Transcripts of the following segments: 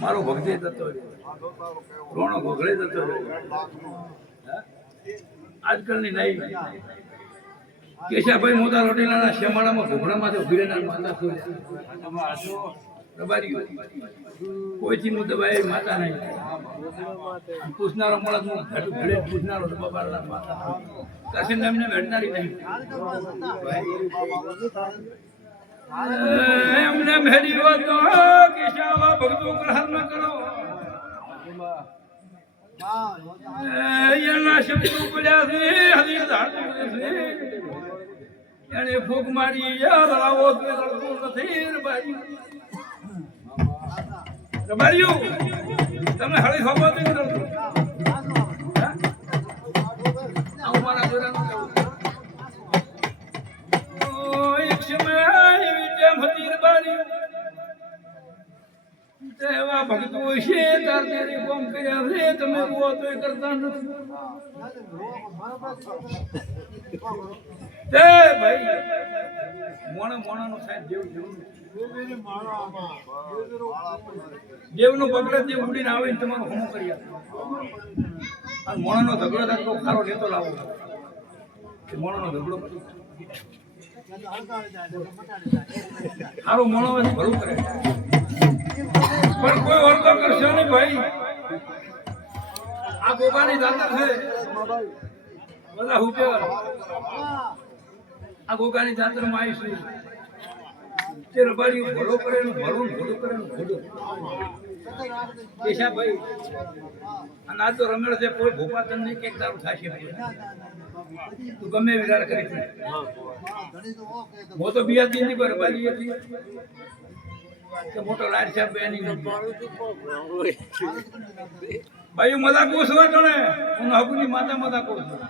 મારો ભક્તિ જતો રોણો ઘોઘળે જતો આજકાલની નહીં કેશાભાઈ મોટા રોટીલાના શેમાળામાં ઘોઘડામાંથી ઉભી રહેનાર માતા રબારી કોઈથી હું દબાઈ માતા નહીં પૂછનારો મળત હું ભેડે પૂછનારો દબાબારના માતા કશે એમને ભેટનારી નહીં એમને ભેડી તો કેશાવા ભક્તો ગ્રહણ ન કરો એના શબ્દો પડ્યા છે હરી ધારતું છે એને ફૂક મારી યાદ આવો તો રડતું નથી રબારીઓ તમે હળી ખબર નથી રડતું આવું મારા જોડાનું એક સમય જેમ હતી રબારી એવા ભક્તો છે તાર તેરી કોમ કર્યા છે તમે રો તો કરતા નથી તે ભાઈ મોણાનો સાહેબ દેવનું પગડે જે ઉડીને આવે તમારું હોમો કરી આપે અને મોણાનો ઝઘડો થાય તો ખારો લેતો લાવો મોણાનો ઝઘડો સારું મોણો હોય ભરું કરે પણ કોઈ વર્તો કરશો નહીં ભાઈ આ ગોગાની જાતર છે બધા હુકે આ ગોગાની જાતર માં આવીશું તે રબારી ભલો કરે ભલો કરે કેશા ભાઈ અને આ તો રમેળ છે કોઈ ભોપાતન નહીં કે તારું થશે તું ગમે વિરાર કરી હું તો બિયા દી પર રબારી હતી કે મોટો લાડ સાહેબ બેની ભાઈ મજા પૂછવા તને હું હબુની માતા મજા કહું છું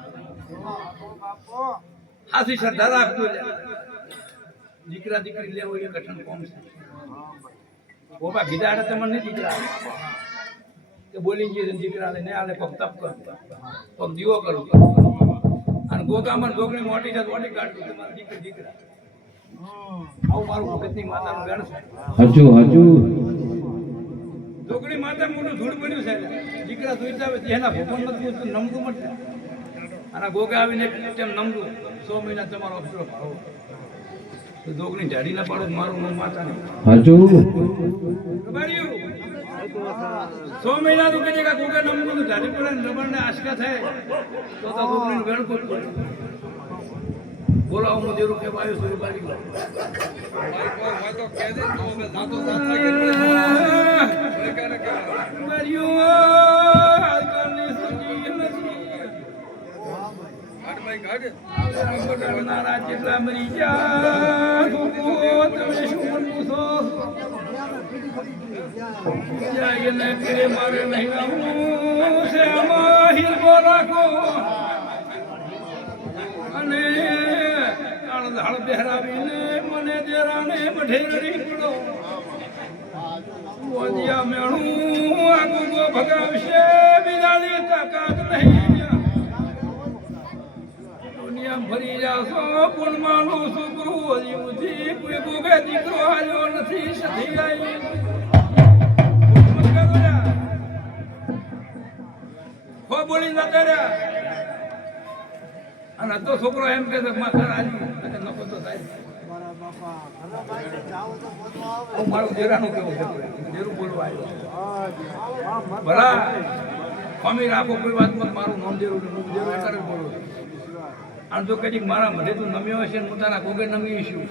હાથી શ્રદ્ધા રાખતો દીકરા દીકરી લેવો એ કઠણ કોમ છે ગોપા ગીધા તમને નહીં દીકરા કે બોલી ગઈ દીકરા ને આલે પગ તપ કર પગ દીવો કરું અને ગોગામાં ગોગણી મોટી છે મોટી કાઢતું તમારી દીકરી દીકરા આવું મારું ભગતની માતાનું ગણ છે હજુ ગોગણી માતા મોટું ધૂળ બન્યું છે દીકરા ધોઈતા આવે એના ભગવાન નથી નમતું મળશે અને ગોગા આવીને તેમ નમતું 100 મહિના તમારો અક્ષરો ભાવો તો દોગણી ઢાડી ના પાડો મારું નામ માતા ને હજુ 100 મહિના તો કે ગોગા નમતું તો ઢાડી પડે ને રબણ ને આશકા થાય તો દોગણી વેણ કોઈ પડે બોલાવો મુજે રૂકે વાયો સુર બારી ભાઈ કોઈ હોય તો કહે દે તો અમે જાતો સાથ કે બારીઓ આજકાલની સુજી નથી ગાડ ભાઈ ગાડ નારા જેટલા મરી જા તમે શું પૂછો જાય ને કે મારે નહીં આવું છે આમાં હિરકો રાખો અને કાળધાળ બેહરાવીને મને દેરાને મઢેરી પડો ઓજિયા મેણું આ ગુગો ભગાવશે બિલાડી તાકાત નહીં દુનિયા ફરી જાશો પૂર્ણમાનું છોકરું હજી ઉધી કોઈ ગોગે દીકરો આવ્યો નથી સધી આવી હો બોલી જતા રહ્યા અને તો છોકરો એમ કે માથા રાજી નફો તો થાય મારું દેરાનું કેવું દેરું બોલવા આવ્યો ભલા ખમી રાખો કોઈ વાતમાં મારું નામ દેરું હું દેરું એક જ બોલું અને જો કદી મારા મને તું નમ્યો હશે હું તારા ગોગે નમી છું